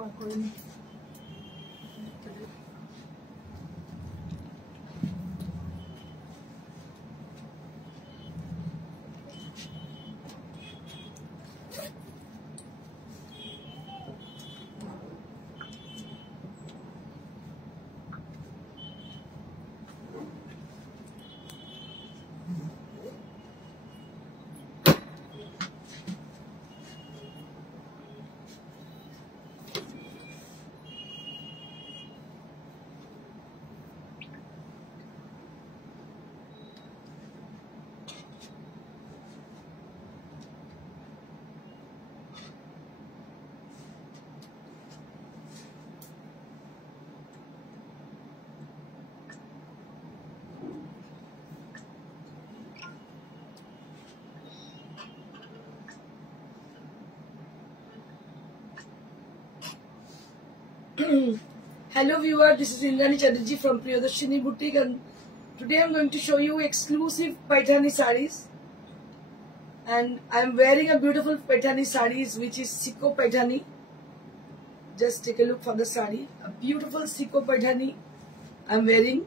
বার করে নি। Hello viewer, this is Indrani Chatterjee from Priyadarshini Boutique, and today I'm going to show you exclusive Paithani sarees. And I'm wearing a beautiful Paithani sarees which is Siko Paithani. Just take a look for the saree. A beautiful Siko Paithani I'm wearing.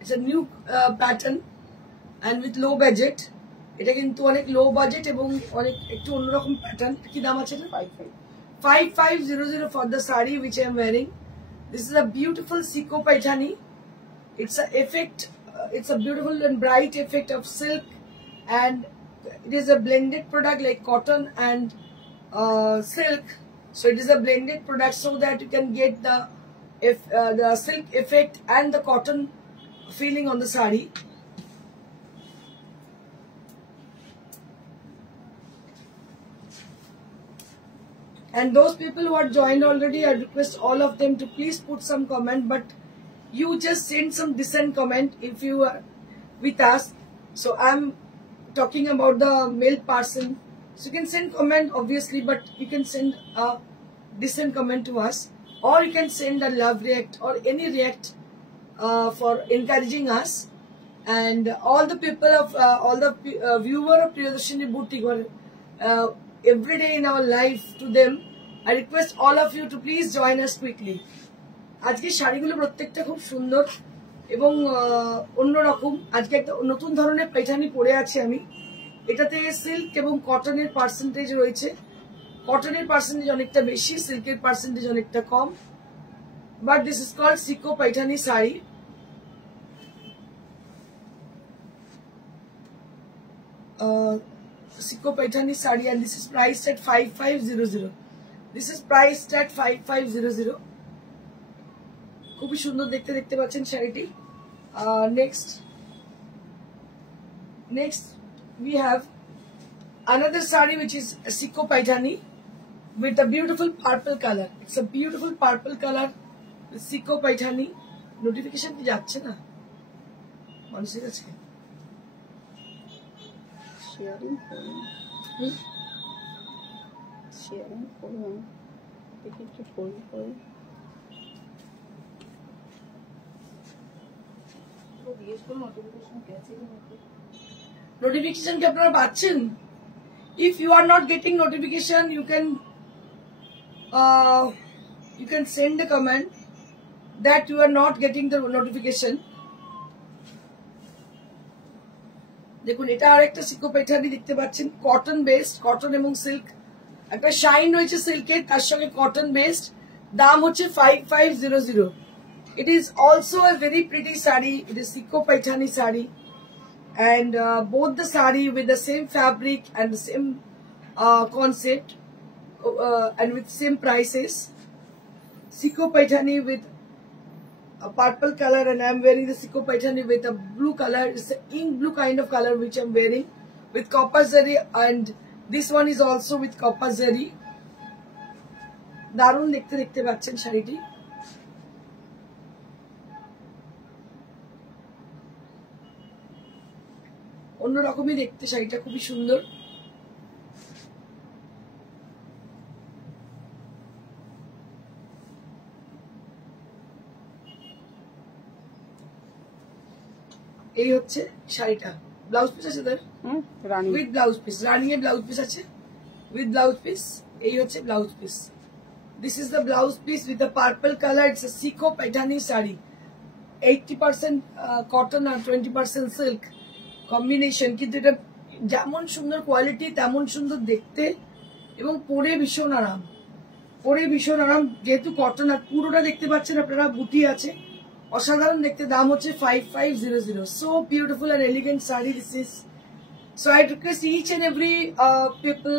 It's a new pattern and with low budget. এটা কিন্তু অনেক low budget এবং অনেক একটু অন্যরকম প্যাটার্ন। কি দাম আছে এটা? 5500 for the saree which I am wearing. This is a beautiful Siko Paithani. It's a effect. It's a beautiful and bright effect of silk, and it is a blended product like cotton and silk. So it is a blended product so that you can get the silk effect and the cotton feeling on the saree. And those people who are joined already, I request all of them to please put some comment, but you just send some decent comment if you are with us. So I'm talking about the male person. So you can send comment obviously, but you can send a decent comment to us, or you can send a love react or any react for encouraging us. And all the people of all the viewer of Priyadarshini Boutique or every day in our life, to them I request all of you to please join us quickly. আজকে শাড়িগুলো প্রত্যেকটা খুব সুন্দর এবং অন্যরকম। আজকে একটা নতুন ধরনের পাইথানি পরে আছি আমি। এটাতে সিল্ক এবং কটনের পার্সেন্টেজ রয়েছে। কটনের পার্সেন্টেজ অনেকটা বেশি, সিল্কের পার্সেন্টেজ অনেকটা কম। But this is called Siko Paithani sari. Siko Paithani saree, and this is priced at 5500. This is priced at 5500. খুবই সুন্দর দেখতে পাচ্ছেন শাড়িটি। Next we have another saree which is Siko Paithani with a beautiful purple color. It's a beautiful purple color with Siko Paithani. Notification কি যাচ্ছে না মানুষের কাছে? Sharing করুন, দেখি একটু ফোল্ড করুন। নোটিফিকেশন কি আপনারা পাচ্ছেন? If you are not getting notification, you can send a comment that you are not getting the notification. দেখুন এটা আরেকটা সিকো পাইথানি দেখতে পাচ্ছেন, কটন বেসড, কটন এবং সিল্ক, একটা শাইন রয়েছে সিল্কের, তার সঙ্গে কটন বেসড। দাম হচ্ছে 5500. It is also a very pretty saree. It is Siko Paithani saree, and both the saree with the same fabric and the same concept and with same prices. Siko Paithani with a purple color, and I am wearing the Siko Paithani with a blue color. It's an ink blue kind of color which I am wearing with copper zari, and this one is also with copper zari. দারুণ দেখতে পাচ্ছেন শাড়িটি। অন্যরকমই দেখতে শাড়িটা, খুবই সুন্দর। এই হচ্ছে শাড়িটা। ব্লাউজ পিস আছে তার উইথ ব্লাউজ পিস, রানিং এর ব্লাউজ পিস আছে উইথ ব্লাউজ পিস। এই হচ্ছে blouse piece. This is the blouse piece with the purple color. It's a Siko Paithani sari. 80% cotton and 20% silk combination. কিন্তু এটা যেমন সুন্দর কোয়ালিটি তেমন সুন্দর দেখতে এবং পরে ভীষণ আরাম। পরে ভীষণ আরাম, যেহেতু কটন আর পুরোটা দেখতে পাচ্ছেন আপনারা বুটি আছে, অসাধারণ দেখতে। দাম হচ্ছে 5500। So beautiful and elegant saree this is. So I request each and every people,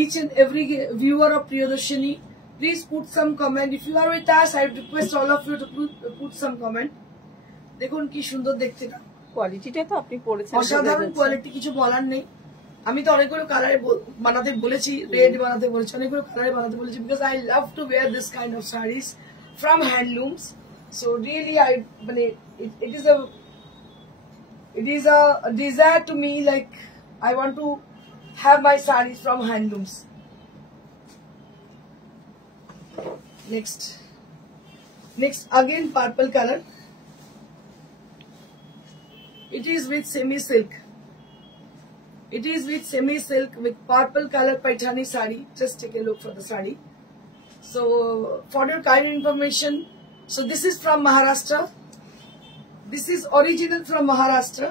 each and every viewer of Priyadarshini, please put some comment. If you are with us, I request all of you to put some comment. দেখুন কি সুন্দর দেখতে না, কোয়ালিটিটা তো আপনি পড়েছেন, অসাধারণ কোয়ালিটি, কিছু বলার নেই। আমি তো অনেকগুলো কালারে বানাতে বলেছি, রেড বানাতে বলেছি, অনেকগুলো কালারে বানাতে বলেছি, because I love to wear this kind of sarees from handlooms. So really it is a desire to me, like I want to have my sarees from handlooms. Next again purple color. It is with semi silk. It is with semi silk with purple color Paithani sari. Just take a look for the sari. So for your kind information, so this is from Maharashtra. This is original from Maharashtra,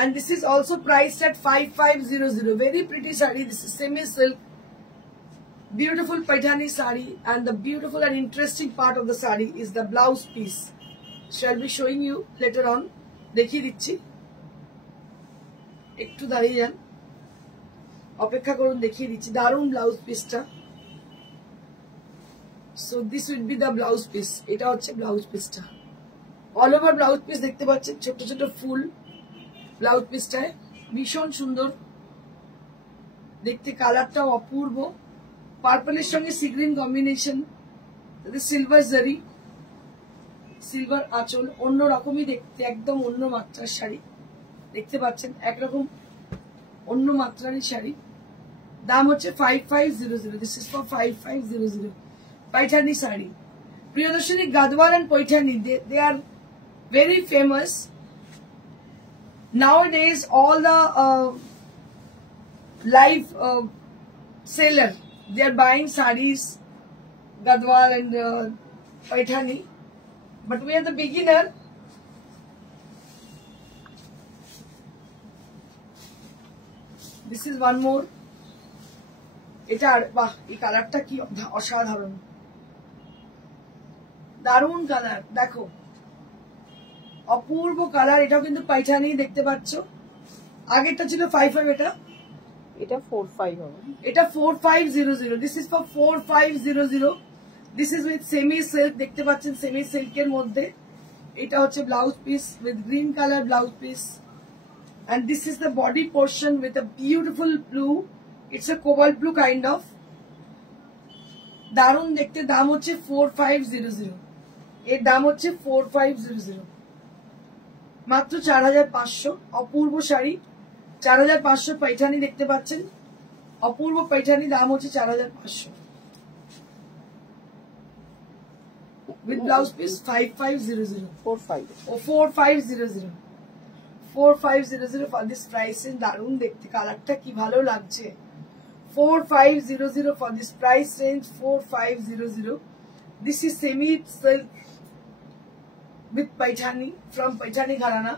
and this is also priced at 5500. Very pretty sari. This is semi silk, beautiful Paithani sari, and the beautiful and interesting part of the sari is the blouse piece. Shall be showing you later on. দেখিয়ে দিচ্ছি, একটু দাঁড়িয়ে যান, অপেক্ষা করুন, দেখিয়ে দিচ্ছি। দারুণ ব্লাউজ পিসটা। So this will be the blouse piece. এটা হচ্ছে ব্লাউজ পিসটা, অল ওভার ব্লাউজ পিস দেখতে পাচ্ছেন, ছোট ছোট ফুল ব্লাউজ পিসটায়, ভীষণ সুন্দর দেখতে, কালারটাও অপূর্ব। পার্পলের সঙ্গে সি গ্রিন কম্বিনেশন, সিলভার জারি, সিলভার আঁচল, অন্য রকমই দেখতে, একদম অন্য মাত্রার শাড়ি দেখতে পাচ্ছেন, একরকম অন্য মাত্রারই শাড়ি। দাম হচ্ছে 5500। দিস ইজ ফর 5500 Paithani sari. Priyadarshini Gadwal and Paithani, they are very famous nowadays. All the live seller, they are buying sarees Gadwal and Paithani. But we are the beginner. This is one more. এটা বাহ, এই কালারটা কি অসাধারণ, দারুণ কালার, দেখো অপূর্ব কালার। এটাও কিন্তু পাইঠানি দেখতে পাচ্ছ, আগেরটা ছিল 55, এটা 45 হবে, এটা 4500। This is for 4500. This is with semi silk, দেখতে পাচ্ছেন সেমি সিল্কের মধ্যে। এটা হচ্ছে blouse piece with green color blouse piece, and this is the body portion with a beautiful blue. It's a cobalt blue kind of, দারুণ দেখতে। দাম হচ্ছে 4500। এর দাম হচ্ছে 4500, মাত্র 4500। অপূর্ব শাড়ি, 4500 পাইঠানি দেখতে পাচ্ছেন, অপূর্ব পাইঠানি, দাম হচ্ছে 4500 with blouse piece 5500 4500 4500 for this price is দারুণ দেখতে, কালারটা কি ভালো লাগছে। 4500 for this price range, 4500. This is semi silk with Paithani from Paithani Gharana,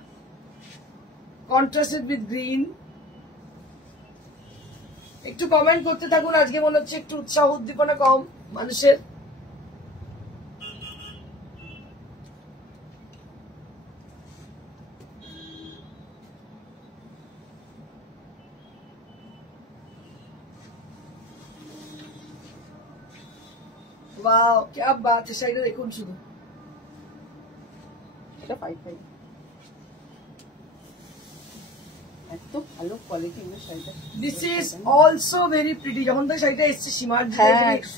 contrasted with green. একটু কমেন্ট করতে থাকুন, আজকে মনে হচ্ছে একটু উৎসাহ উদ্দীপনা কম মানুষের। वाओ क्या बात है, শাড়িটা দেখুন শুধু, এটা 55, এত ভালো কোয়ালিটি এর শাড়িটা। This is also very pretty. যখন থেকে শাড়িটা এসেছে সীমার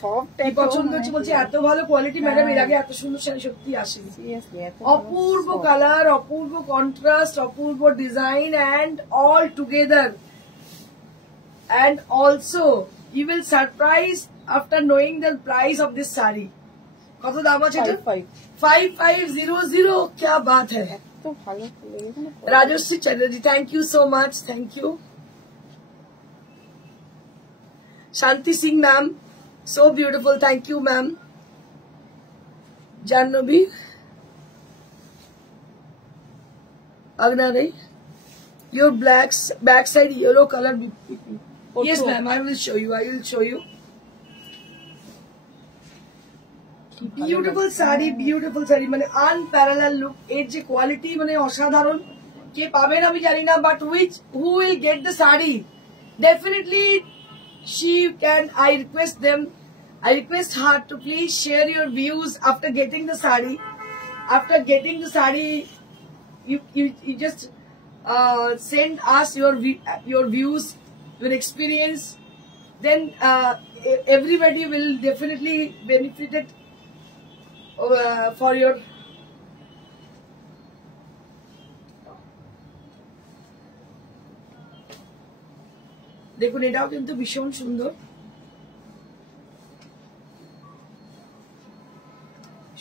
সবটাই পছন্দ হচ্ছে, বলছি এত ভালো কোয়ালিটি ম্যাডাম, এর আগে এত সুন্দর শাড়ি সত্যি আসেনি। অপূর্ব কালার, অপূর্ব কন্ট্রাস্ট, অপূর্ব design, and all together, and also you will surprise after knowing the price of this saree. কত দাম আছে এটা? 5500। क्या बात है, এত ভালো লেগেছে না। Rajashree Chatterjee, thank you so much, thank you. Shanti Singh নাম, So beautiful. Thank you, ma'am. Jannabi. Agnari. Your backside yellow color. Yes, ma'am. I will show you. I will show you. Beautiful sari, beautiful sari. মানে unparalleled look. এর যে quality মানে অসাধারণ। কে পাবেন আমি জানি না, but who will get the sari? Definitely, she can. I request her to please share your views after getting the sari. After getting the sari, you just send us your views, your experience. Then everybody will definitely benefit it for your. দেখুন এটাও কিন্তু ভীষণ সুন্দর।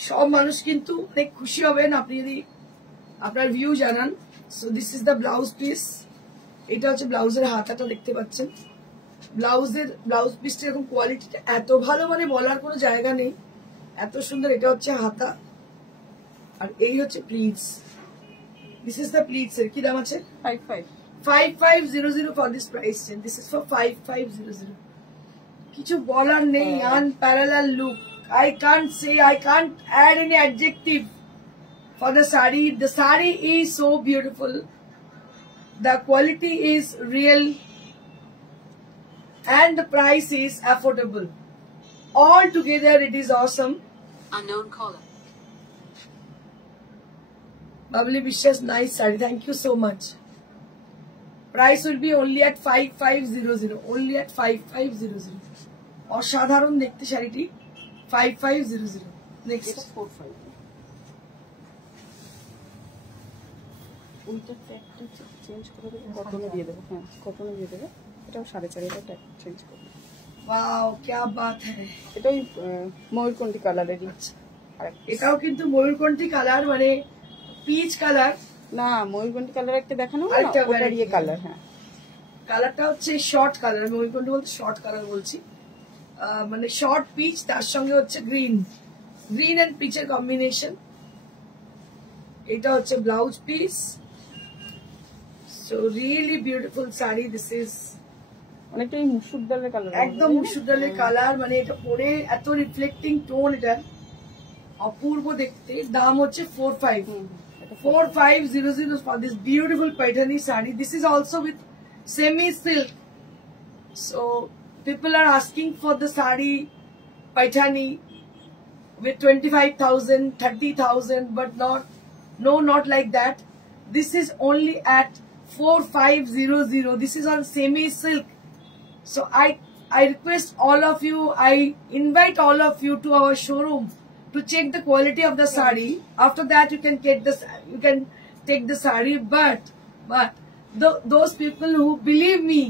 সব মানুষ কিন্তু অনেক খুশি হবেন আপনি যদি আপনার ভিউ জানান। So this is the blouse piece. এটা হচ্ছে ব্লাউজের হাতাটা দেখতে পাচ্ছেন। ব্লাউজ পিসটা এরকম কোয়ালিটিটা এত ভালো মানে বলার কোনো জায়গা নেই, এত সুন্দর। এটা হচ্ছে হাতা আর এই হচ্ছে pleats. This is the pleats. এর কি দাম আছে? 5500 for this price range. This is for 5500. কিছু বলার নেই। Unparalleled look. I can't add any adjective for the sari. The sari is so beautiful. The quality is real and the price is affordable. All together it is awesome. Unknown caller. Bubbly Vishwas, nice sari. Thank you so much. Price will be only at 5500. Only at 5500. অসাধারণ দেখতে শাড়িটি। 5500. নেক্সট 45 ওইটা ট্যাগটা চেঞ্জ করে দেবো, কটনে দিয়ে দেবো। হ্যাঁ কটনে দিয়ে দেবে। এটাও 4.5, এটা ট্যাগ চেঞ্জ করে দেবো। ওয়াও क्या बात है। এটা ওই ময়ূরকণ্ঠী কালারেরই। এটাও কিন্তু ময়ূরকণ্ঠী কালার মানে পিচ কালার না, ময়ূরকণ্ঠী কালার একটা দেখানো না, আরেকটা ওটার variety। ইয়ে কালার। হ্যাঁ কালারটা হচ্ছে শর্ট কালার। ময়ূরকণ্ঠী বলতে শর্ট কালার বলছি। মানে শর্ট পিচ, তার সঙ্গে হচ্ছে গ্রিন এন্ড পিচের কম্বিনেশন। এটা হচ্ছে blouse piece. So really beautiful sari. This is অনেকটাই মুসুর ডালের কালার, একদম মুসুর ডালের কালার। মানে এটা পরে এত রিফ্লেক্টিং টোন, এটা অপূর্ব দেখতে। দাম হচ্ছে 4500 for this beautiful Paithani sari. This is also with semi silk. So people are asking for the sari Paithani with 25,000, 30,000, but not like that. This is only at 4500. This is on semi silk. So I request all of you, I invite all of you to our showroom to check the quality of the sari. After that you can take the sari, but those people who believe me,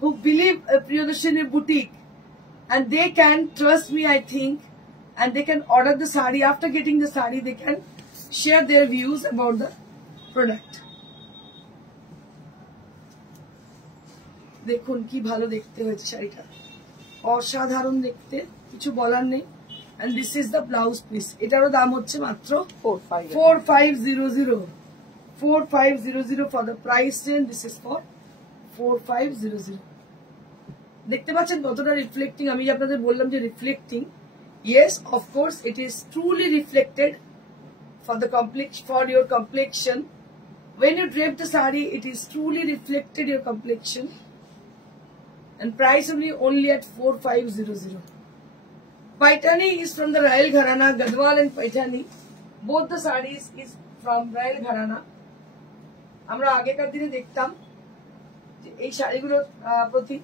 who believe Priyadarshini Boutique, and they can trust me, I think, and they can order the sari. After getting the sari, they can share their views about the product. দেখুন কি ভালো দেখতে হয়েছে শাড়িটা, অসাধারণ দেখতে, কিছু বলার নেই। And this is the blouse piece. এটারও দাম হচ্ছে মাত্র 4500. 4500 for the price range. This is for 4500. দেখতে পাচ্ছেন কতটা রিফ্লেক্টিং। আমি আপনাদের বললাম যে reflecting. Yes, of course, it is truly reflected for your complexion. When you drape the sari, it is truly reflected your complexion. And price will be only at 4500. Paithani is from the Royal Gharana, Gadwal and Paithani. Both the sarees is from Royal Gharana. আমরা আগেকার দিনে দেখতাম যে এই শাড়িগুলোর প্রতি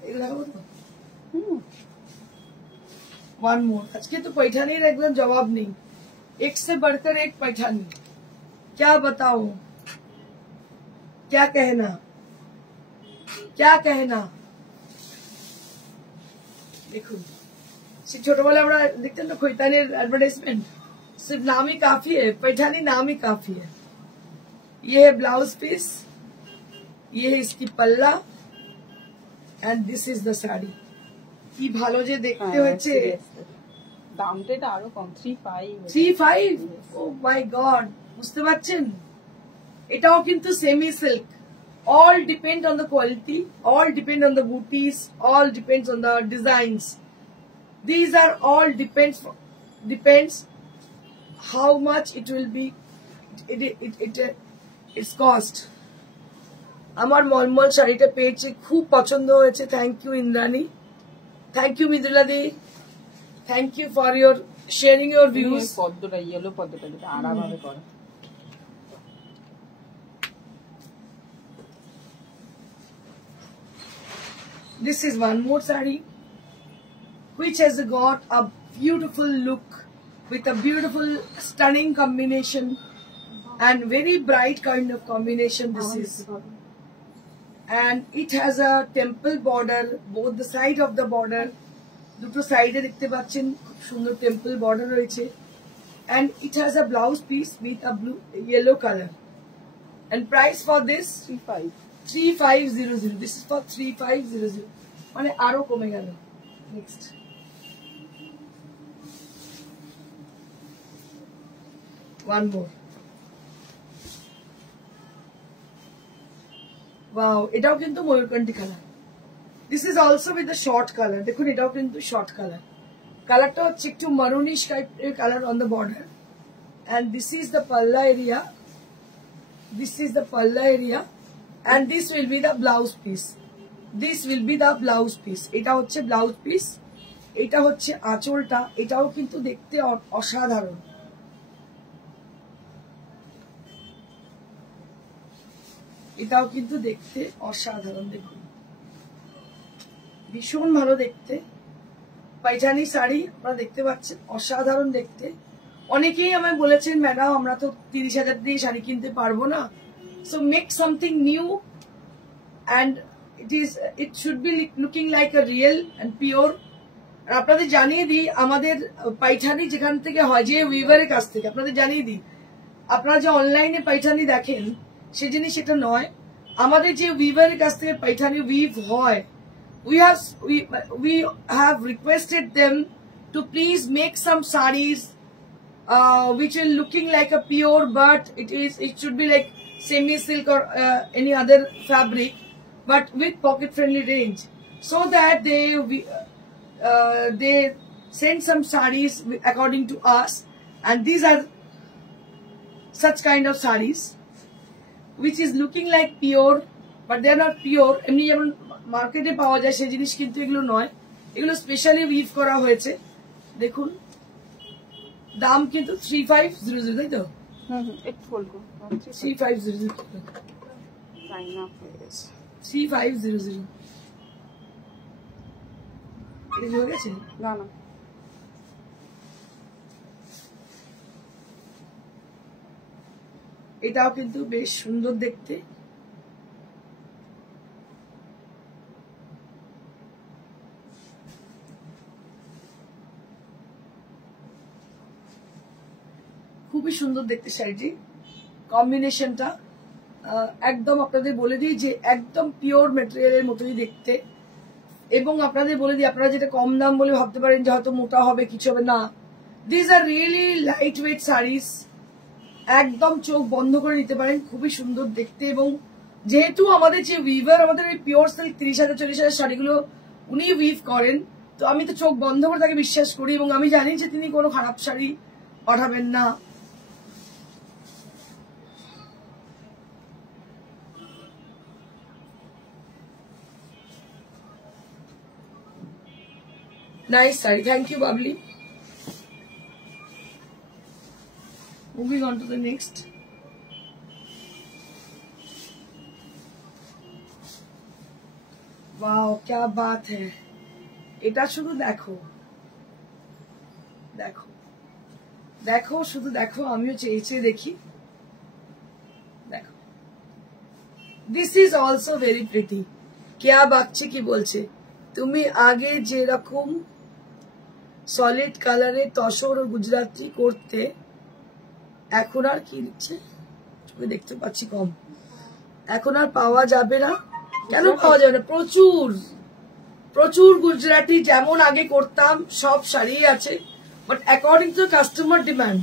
one more. আজকে তো पैठानी एकदम जवाब नहीं, एक से बढ़कर एक पैठानी। क्या बताओ, क्या कहना। देखो ছোটবেলা আমরা দেখতেন না খৈতানির एडवर्टाइजमेंट, सिर्फ नाम ही काफी है, पैठानी नाम ही काफी है। ये है ब्लाउज पीस, ये है इसकी पल्ला, and this is the sari. কি ভালো যে দেখতে হয়েছে। দামটা এটা আরো কম, 3.5 ও মাই গড, বুঝতে পারছেন? এটাও কিন্তু semi silk. All depend on the quality, all depend on the booties, all depends on the designs. These are all depends how much it will be, its cost. আমার মলমল শাড়িটা পেয়েছি, খুব পছন্দ হয়েছে। Thank you Indrani, thank you Mridula di, thank you for your sharing your views. পদ্মটা, yellow পদ্মটা যেটা আড়াভাবে করে। This is one more saree which has got a beautiful look with a beautiful stunning combination and very bright kind of combination this is, and it has a temple border, both the side of the border, দুটো সাইডে দেখতে পাচ্ছেন খুব সুন্দর temple border রয়েছে, and it has a blouse piece with a blue yellow color, and price for this 3500. This is for 3500, মানে আরো কমে গেল। Next one more. Wow, এটাও কিন্তু ময়ূরকণ্ঠী colour. This is also with the short color. দেখুন এটাও কিন্তু short color. কালারটা হচ্ছে একটু মারুনিশ টাইপের colour on the border, and this is the palla area. This is the palla area, and this will be the blouse piece. This will be the blouse piece. এটা হচ্ছে blouse piece, এটা হচ্ছে আঁচলটা। এটাও কিন্তু দেখতে অসাধারণ। এটাও কিন্তু দেখতে অসাধারণ, দেখুন ভীষণ ভালো দেখতে। পাইজানি শাড়ি আপনারা দেখতে পাচ্ছেন, অসাধারণ দেখতে। অনেকেই আমায় বলেছেন ম্যাডাম আমরা তো 30,000 দিয়ে শাড়ি কিনতে পারবো না, so make something new, and it should be looking like a real and pure. আর আপনাদের জানিয়ে দিই, আমাদের পাইঠানি যেখান থেকে হয়, যে উইভারের কাছ থেকে আপনাদের জানিয়ে দিই, আপনারা যে অনলাইনে পাইঠানি দেখেন সে জিনিস সেটা নয়। আমাদের যে উইভারের কাছ থেকে পাইঠানি উইভ হয়, we have requested them to please make some sarees which are looking like a pure, but it should be like semi silk or any other fabric, but with pocket friendly range, so that they send some sarees according to us, and these are such kind of sarees which is looking like pure, but they are not pure. এমনি যেমন মার্কেটে পাওয়া যায় সেই জিনিস কিন্তু এগুলো নয়, এগুলো স্পেশালি উইভ করা হয়েছে। দেখুন দাম কিন্তু 3500, তাই তো? 3500, 3500 এটা হয়ে গেছে না না। এটাও কিন্তু বেশ সুন্দর দেখতে। খুবই সুন্দর দেখতে শাড়িটি, কম্বিনেশনটা একদম আপনাদের বলে দিই যে একদম পিওর মেটেরিয়ালের মতোই দেখতে। এবং আপনাদের বলে দিই, আপনারা যেটা কম দাম বলে ভাবতে পারেন যে হয়তো মোটা হবে কিছু হবে না, this are really light weight saris, একদম চোখ বন্ধ করে নিতে পারেন, খুবই সুন্দর দেখতে। এবং যেহেতু আমাদের যে উইভার, আমাদের ওই পিওর সিল্ক 30,000 40,000 শাড়িগুলো উনি উইভ করেন, তো আমি তো চোখ বন্ধ করে তাকে বিশ্বাস করি, এবং আমি জানি যে তিনি কোনো খারাপ শাড়ি পাঠাবেন না। Nice saree. Thank you, Babli. Moving on to the next. Wow, क्या बात है। এটা শুধু দেখো, দেখো দেখো, শুধু দেখো, আমিও চেয়ে দেখি। দেখো, this is also very pretty. क्या বাচ্চি কি বলছে, তুমি আগে যেরকম সলিড কালারে তসর ও গুজরাটি করতে, এখন আর কি দিচ্ছে দেখতে পাচ্ছি কম, এখন আর পাওয়া যাবে না। কেন পাওয়া যাবে না? প্রচুর প্রচুর গুজরাটি যেমন আগে করতাম সব শাড়ি আছে, but according to customer demand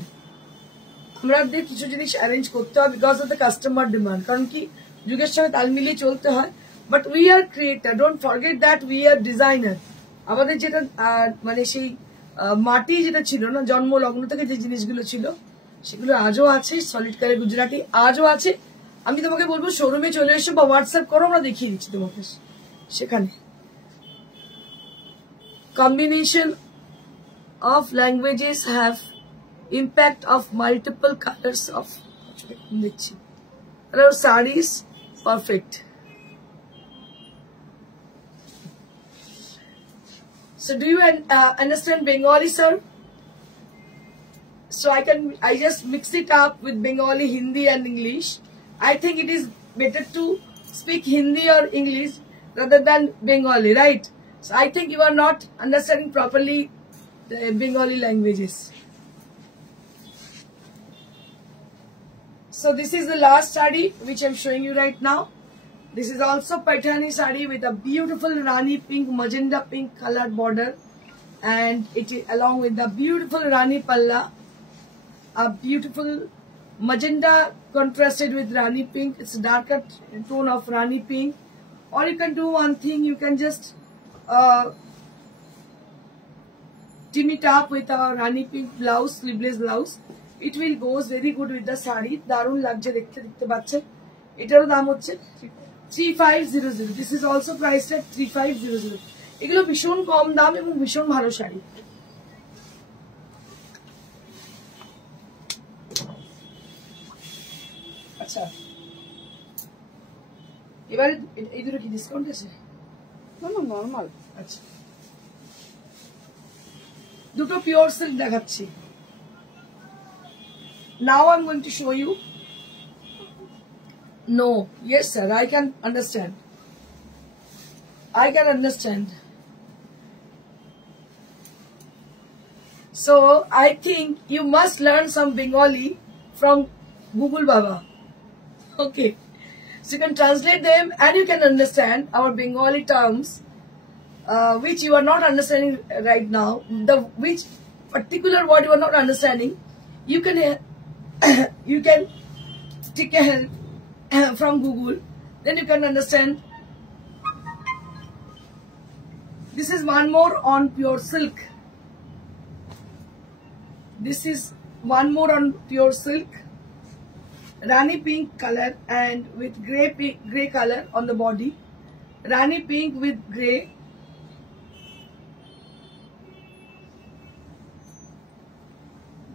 আমাদের কিছু জিনিস অ্যারেঞ্জ করতে হয় because of the customer demand. কারণ কি যুগের সঙ্গে তাল মিলিয়ে চলতে হয়। But we are creator, don't forget that we are designer. আমাদের যেটা মানে সেই মাটি যেটা ছিল না, জন্ম লগ্ন থেকে যে জিনিসগুলো ছিল সেগুলো আজও আছে। সলিড কালার গুজরাটি আজও আছে। আমি তোমাকে বলবো শোরুমে চলে এসো বা হোয়াটসঅ্যাপ করো, আমরা দেখিয়ে দিচ্ছি তোমাকে সেখানে। Combination of languages have impact of multiple colors of our sarees. Perfect. So do you understand Bengali, sir? So I just mix it up with Bengali, Hindi and English. I think it is better to speak Hindi or English rather than Bengali, right? So I think you are not understanding properly the Bengali languages. So this is the last sari which I am showing you right now. This is also Paithani sari with a beautiful Rani pink, magenta pink colored border, and it is along with the beautiful Rani Palla, a beautiful magenta contrasted with Rani pink. It's a darker tone of Rani pink. Or you can do one thing, you can just trim it up with a Rani pink blouse, sleeveless blouse. It will goes very good with the sari. দারুণ লাগছে দেখতে, দেখতে পাচ্ছেন। এটারও দাম হচ্ছে 3500. This is also priced at 3500. এগুলো ভীষণ কম দাম এবং ভীষণ ভালো শাড়ি। আচ্ছা, এবারে এই দুটো কি ডিসকাউন্ট আছে? না না, নরমাল। আচ্ছা, দুটো পিওর সিল্ক দেখাচ্ছি। Now I'm going to show you. No, yes sir, I can understand. I can understand. So I think you must learn some Bengali from Google Baba. Okay, so you can translate them and you can understand our Bengali terms, which you are not understanding right now. Which particular word you are not understanding, you can take a help from Google, then you can understand. This is one more on pure silk. This is one more on pure silk, Rani pink color and with gray color on the body. Rani pink with gray.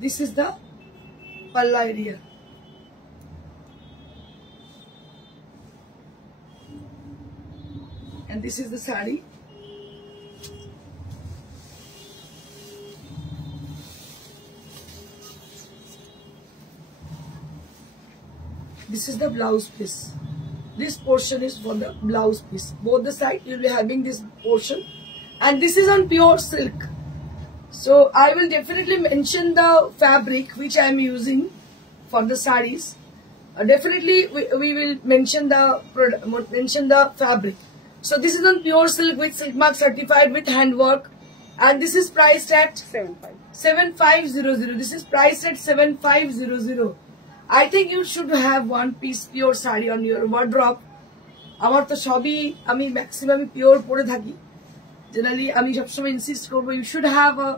This is the Palla area. And this is the sari. This is the blouse piece. This portion is for the blouse piece. Both the side you will be having this portion, and this is on pure silk. So I will definitely mention the fabric which I am using for the sarees. Definitely we will mention the fabric. So this is on pure silk with silk mark certified with handwork, and this is priced at 7500. This is priced at 7500. I think you should have one piece pure saree on your wardrobe. আমার তো সবই আমি maximum pure পরে থাকি। জেনারেলি আমি সবসময় ইনসিস্ট করবো you should have a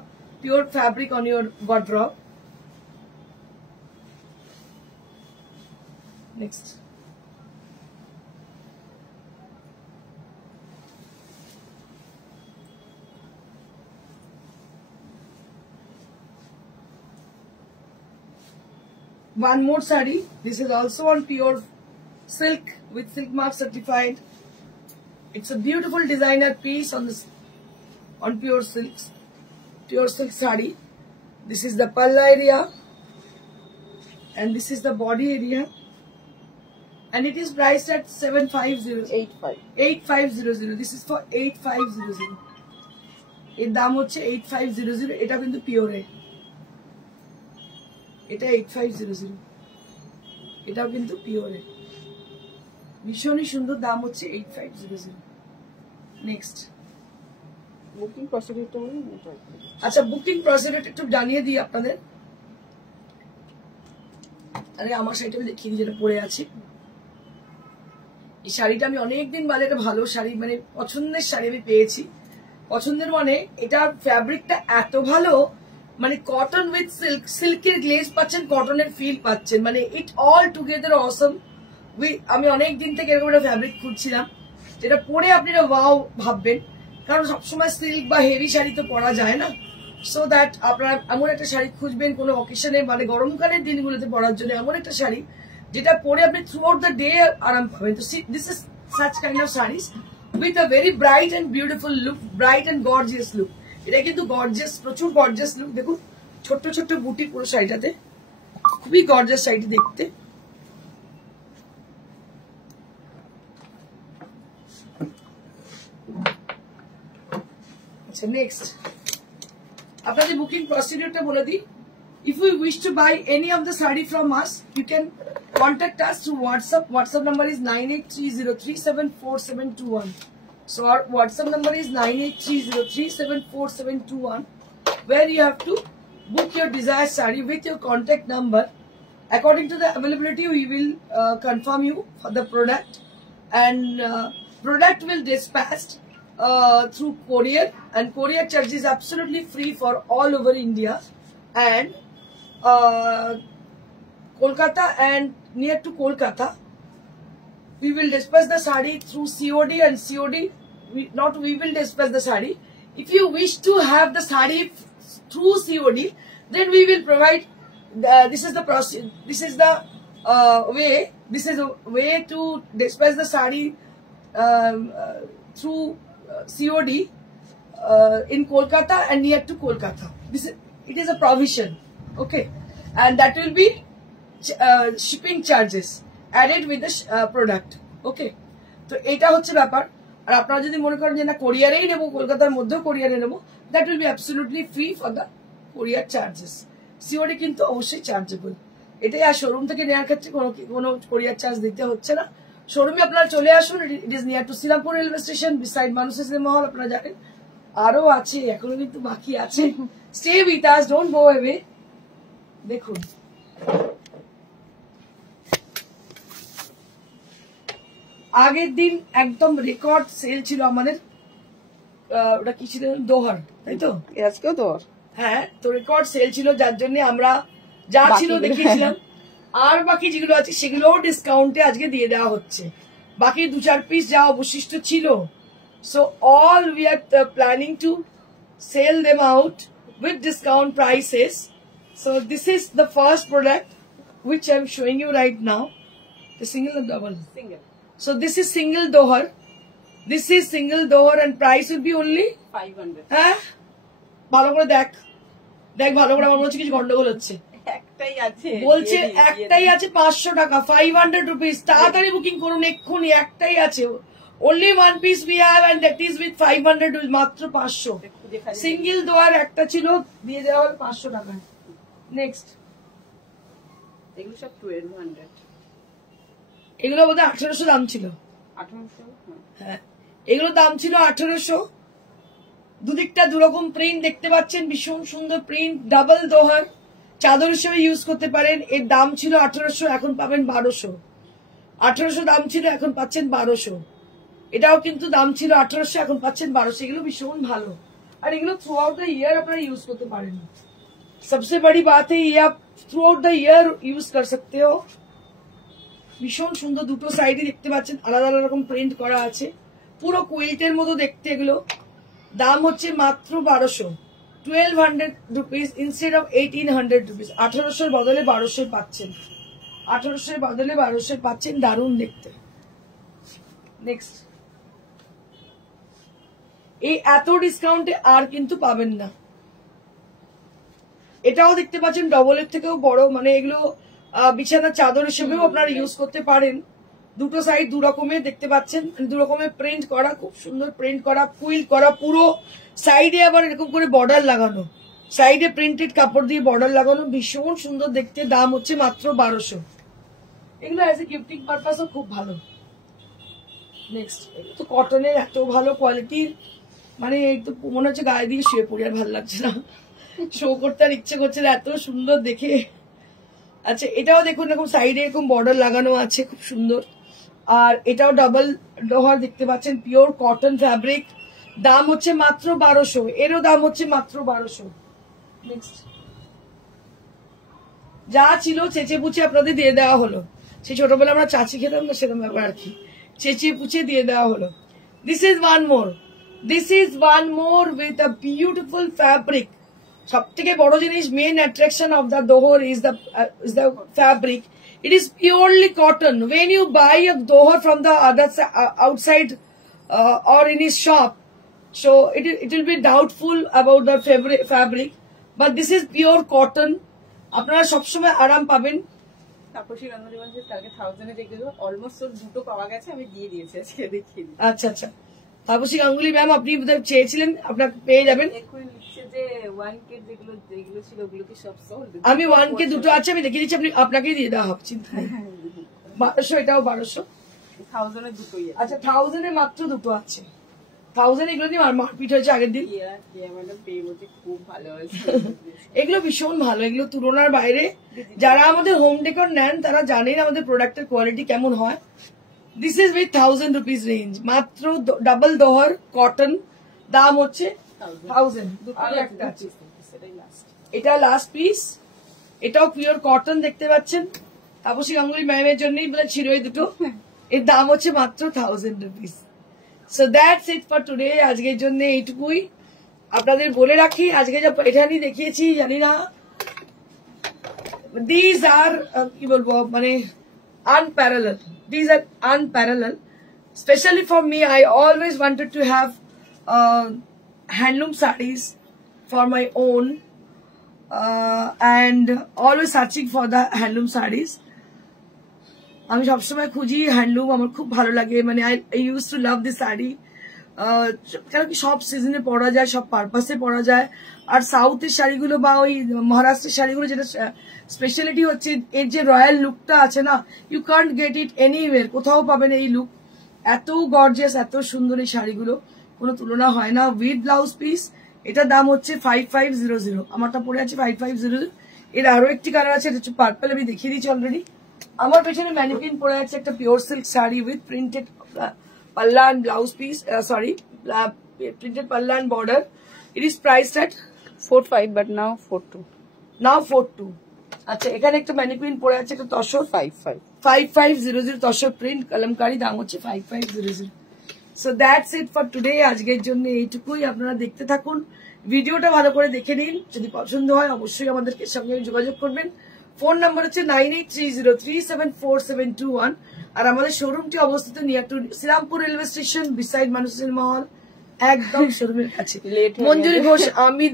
pure fabric on your wardrobe. Next. One more saree. This is also on pure silk with silk mark certified. It's a beautiful designer piece on pure silk saree. This is the palla area, and this is the body area, and it is priced at 8500. This is for 8500. এর দাম হচ্ছে 8500. এটা কিন্তু পিওরে, এটা 8500, এটাও কিন্তু পিওরে, ভীষণই সুন্দর, দাম হচ্ছে 8500. নেক্সট বুকিং প্রসিডিউরটা বলি। আচ্ছা, বুকিং প্রসিডিউর একটু জানিয়ে দিই আপনাদের। আরে আমার শাড়িটা আমি দেখিয়ে দিই, যেটা পরে আছি। এই শাড়িটা আমি অনেকদিন বাদে একটা ভালো শাড়ি, মানে পছন্দের শাড়ি আমি পেয়েছি। পছন্দের মানে এটা ফ্যাব্রিকটা এত ভালো, মানে কটন উইথ সিল্ক, সিল্কের গ্লেজ পাচ্ছেন, কটনের ফিল পাচ্ছেন, মানে ইট অল টুগেদার অসম। আমি অনেক দিন থেকে এরকম একটা ফ্যাব্রিক খুঁজছিলাম যেটা পরে আপনারা ওয়াও ভাববেন, কারণ সবসময় সিল্ক বা হেভি শাড়ি তো পরা যায় না। সো দ্যাট আপনারা এমন একটা শাড়ি খুঁজবেন কোনো অকেশনে, মানে গরমকালের দিনগুলোতে পরার জন্য এমন একটা শাড়ি যেটা পরে আপনি থ্রু আউট দ্য ডে আরাম পাবেন। তো this is such kind of saris with a very bright and beautiful look, bright and gorgeous look. এটা কিন্তু গর্জিয়াস, প্রচুর গর্জিয়াস লুক। দেখুন ছোট্ট ছোট্ট বুটি পুরো শাড়িটাতে, খুবই গর্জিয়াস শাড়িটি দেখতে। আচ্ছা, নেক্সট আপনাদের বুকিং প্রসিডিউরটা বলে দিই। If you wish to buy any of the sari from us, you can contact us through WhatsApp. WhatsApp number is 9830374721. So our WhatsApp number is 9830374721, where you have to book your desired sari with your contact number. According to the availability, we will confirm you for the product, and product will dispatched through courier, and courier charge is absolutely free for all over India and Kolkata and near to Kolkata. We will dispatch the sari through COD, and COD we will dispatch the sari. If you wish to have the sari through COD, then we will provide. This is the process. This is the way. This is a way to dispatch the sari through COD in Kolkata and near to Kolkata. It is a provision, okay, and that will be shipping charges added with the product, okay. তো এটা হচ্ছে ব্যাপার। আর আপনারা যদি মনে করেন যে না কোরিয়ারেই নেবো, কলকাতার মধ্যেও কোরিয়ারে নেবো, that will be absolutely free for the কোরিয়ার চার্জেস। সিওডি কিন্তু অবশ্যই চার্জেবল। এটাই, আর শোরুম থেকে নেওয়ার ক্ষেত্রে কোনো কোরিয়ার চার্জ দিতে হচ্ছে না। শোরুমে আপনারা চলে আসুন। It is near to Serampore railway station, beside মানুষের সিনেমা হল। আপনারা জানেন আরো আছে, এখনো কিন্তু বাকি আছে। Stay with us, don't go away. দেখুন আগের দিন একদম রেকর্ড সেল ছিল আমাদের। ওটা কি ছিল, দোহার, তাই তো? আজকেও দোহার, হ্যাঁ। তো রেকর্ড সেল ছিল, যার জন্য আমরা যা ছিল দেখিয়েছিলাম, আর বাকি যেগুলো আছে সেগুলোও ডিসকাউন্টে আজকে দিয়ে দেওয়া হচ্ছে। বাকি 2-4 পিস যা অবশিষ্ট ছিল, so all we are planning to sell them out with discount prices. So this is the first product which I am showing you right now. The single or double? Single. So this is single dohar. This is single dohar and price will be only 500. হ্যাঁ, ভালো করে দেখ ভালো করে, আমার মনে হচ্ছে কিছু গন্ডগোল হচ্ছে। একটাই আছে, বলছে একটাই আছে 500 টাকা, 500 rupees। তাড়াতাড়ি বুকিং করুন এক্ষুনি, একটাই আছে। Only one piece we have and that is with 500 rupees, মাত্র 500। সিঙ্গেল দোয়ার একটা ছিল, দিয়ে দেওয়া হবে 500 টাকায়। নেক্সট, এগুলো সব 1200। এগুলো বোধহয় 1800 দাম ছিল। 1800, হ্যাঁ, এগুলো দাম ছিল 1800। দুদিকটা দুরকম প্রিন্ট দেখতে পাচ্ছেন, ভীষণ সুন্দর প্রিন্ট। ডাবল দোহার, চাদর হিসেবে ইউজ করতে পারেন। এর দাম ছিল 1800, এখন পাবেন 1200। 1800 দাম ছিল, এখন পাচ্ছেন 1200। এটাও কিন্তু দাম ছিল 1800, এখন পাচ্ছেন 1200। এগুলো ভীষণ ভালো, আর এগুলো থ্রু আউট দ্য ইয়ার আপনারা ইউজ করতে পারেন। सबसे बड़ी बात है ये आप थ्रू आउट द ইয়ার ইউজ কর सकते हो। ভীষণ সুন্দর, দুটো সাইডে দেখতে পাচ্ছেন আলাদা আলাদা রকম প্রিন্ট করা আছে, পুরো কুইল্টের মতো দেখতে। এগুলো দাম হচ্ছে মাত্র 1200, 1200 rupees instead of 1800 rupees। 1800 বদলে 1200 পাচ্ছেন, 1800 বদলে 1200 পাচ্ছেন। দারুণ দেখতে। নেক্সট, এই এত ডিসকাউন্টে আর কিন্তু পাবেন না। এটাও দেখতে পাচ্ছেন ডবলের থেকেও বড়, মানে এগুলো বিছানা চাদর হিসেবেও আপনারা ইউজ করতে পারেন। দুটো সাইড দু রকমের দেখতে পাচ্ছেন, দু রকমের প্রিন্ট করা, খুব সুন্দর প্রিন্ট করা, কুইল করা। পুরো সাইডে আবার এরকম করে বর্ডার লাগানো, সাইডে প্রিন্টেড কাপড় দিয়ে বর্ডার লাগানো, ভীষণ সুন্দর দেখতে। দাম হচ্ছে মাত্র 1200। এগুলো অ্যাজ এ গিফটিং পারপাসও খুব ভালো। নেক্সট, এগুলো তো কটনের এত ভালো কোয়ালিটির, মানে একটু মনে হচ্ছে গায়ে দিয়ে শুয়ে পড়ি, আর ভালো লাগছে না, শো করতে আর ইচ্ছে করছে না, এত সুন্দর দেখে। আচ্ছা এটাও দেখুন এরকম সাইডে এরকম বর্ডার লাগানো আছে, খুব সুন্দর। আর এটাও ডাবল ডোহার দেখতে পাচ্ছেন, পিওর কটন ফ্যাব্রিক, দাম হচ্ছে মাত্র 1200, এরও দাম হচ্ছে মাত্র 1200। নেক্সট যা ছিল চেঁচে পুচে আপনাদের দিয়ে দেওয়া হলো, সেই ছোটবেলা আমরা চাচি খেতাম না সেরকম ব্যাপার আর কি, চেঁচে পুচে দিয়ে দেওয়া হলো। This is one more with a beautiful fabric. সব থেকে বড় জিনিস, main attraction of the dohar is the fabric. It is purely cotton. When you buy a dohar from the other outside or in his shop, so it will be doubtful about the fabric, but this is pure cotton. আপনারা সবসময় আরাম পাবেন। তাপসী গাঙ্গুলি বলছে কালকে 1000 এ দেখলো, অলমোস্ট ওর দুটো পাওয়া গেছে, আমি দিয়ে দিয়েছি আজকে, দেখিয়ে দিই। আচ্ছা আচ্ছা, তাপসী গাঙ্গুলি ম্যাম আপনি চেয়েছিলেন, আপনাকে পেয়ে যাবেন। এখন লিখছে যে 1K যেগুলো ছিল ওগুলো কি সব সোল্ড? আমি 1K দুটো আছে, আমি দেখিয়ে দিচ্ছি, আপনি আপনাকেই দিয়ে দেওয়া হবে, চিন্তা নেই। 1200, এটাও 1200। 1000 এর দুটোই আছে। আচ্ছা 1000 এ মাত্র দুটো আছে। 1000 এগুলো দিয়ে মারপিট হয়েছে আগের দিন। খুব ভালো হয়েছে। এগুলো ভীষণ ভালো, এগুলো তুলনার বাইরে। যারা আমাদের হোম ডেকর নেন তারা জানেন আমাদের প্রোডাক্টের কোয়ালিটি কেমন হয়। This is with 1000 rupees range, মাত্র ডাবল দোহর কটন, দাম হচ্ছে 1000। এটা লাস্ট পিস, এটাও পিওর কটন দেখতে পাচ্ছেন, তাপসী গাঙ্গুলি ম্যামের জন্যই বলে ছিল এই দুটো, এর দাম হচ্ছে মাত্র 1000 rupees. So that's it for today, আজকের জন্য এইটুকুই। আপনাদের বলে রাখি আজকে যা পেঠানি দেখিয়েছি জানি না, দিজ আর কি বলবো মানে unparalleled. These are unparalleled. Especially for me, I always wanted to have handloom sarees for my own and always searching for the handloom sarees. আমি সবসময় খুঁজি হ্যান্ডলুম, আমার খুব ভালো লাগে, মানে I use to love this sari, কারণ কি সব সিজনে পরা যায়, সব পারপাসে পরা যায়। আর সাউথের শাড়িগুলো বা ওই মহারাষ্ট্রের শাড়িগুলো যেটা স্পেশালিটি হচ্ছে এর যে রয়্যাল লুকটা আছে না, you can't get it anywhere, কোথাও পাবেন এই লুক। এত গর্জিয়াস, এত সুন্দর এই শাড়িগুলো, কোনো তুলনা হয় না। উইথ ব্লাউজ পিস, এটার দাম হচ্ছে 5500, আমারটা পড়ে আছে 5500। এর আরো একটি কালার আছে, এটা হচ্ছে পার্পল, আমি দেখিয়ে দিচ্ছি অলরেডি। আমার পেছনে ম্যানিকুইন পরে আছে একটা pure silk sari with printed পাল্লা and blouse piece, printed palla and border. It is priced at 45 but now 42. Now 42. আচ্ছা এখানে একটা ম্যানিকুইন পরে আছে একটা তসর 5500 তসর প্রিন্ট কলমকারী, দাম হচ্ছে 5500। So that's it for today, আজকের জন্য এইটুকুই। আপনারা দেখতে থাকুন, ভিডিওটা ভালো করে দেখে নিন, যদি পছন্দ হয় অবশ্যই আমাদেরকে সঙ্গে যোগাযোগ করবেন। ফোন নাম্বার হচ্ছে 9830374721। আর আমাদের শোরুমটি অবস্থিত near to Serampore railway station, beside মানুষ সিনেমা হল, একদম শোরুমের কাছে। মঞ্জুরি ঘোষ, আমি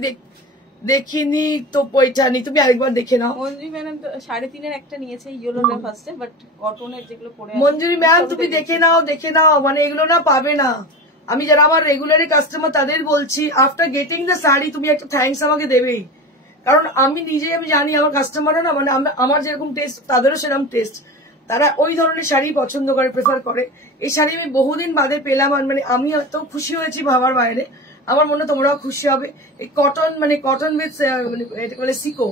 দেখিনি তো পয়টানি, তুমি আরেকবার দেখে নাও। মঞ্জুরি ম্যাম তো 3.5 এর একটা নিয়েছে ইয়েলোটা ফার্স্টে, বাট কটনের যেগুলো পরে আছে মঞ্জুরি ম্যাম তুমি দেখে নাও, মানে এগুলো না পাবে না। আমি যারা আমার রেগুলারি কাস্টমার তাদের বলছি, আফটার গেটিং দ্য শাড়ি তুমি একটা থ্যাঙ্কস আমাকে দেবেই, কারণ আমি নিজেই আমি জানি আমার কাস্টমারও না, মানে আমার যেরকম টেস্ট তাদেরও সেরকম টেস্ট, তারা ওই ধরনের শাড়ি পছন্দ করে, প্রেফার করে। এই শাড়ি আমি বহুদিন বাদে পেলাম, মানে আমি এত খুশি হয়েছি ভাবার বাইরে। আমার মনে তোমরাও খুশি হবে। এই কটন মানে কটন উইথ এটা বলে সিকো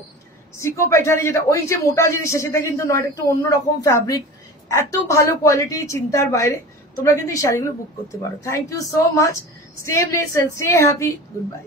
প্যাটার্নে, যেটা ওই যে মোটা জিনিস সেটা কিন্তু নয়, এটা একটু অন্যরকম ফ্যাব্রিক, এত ভালো কোয়ালিটি, চিন্তার বাইরে। তোমরা কিন্তু এই শাড়িগুলো বুক করতে পারো। Thank you so much, stay blessed and stay happy, good by.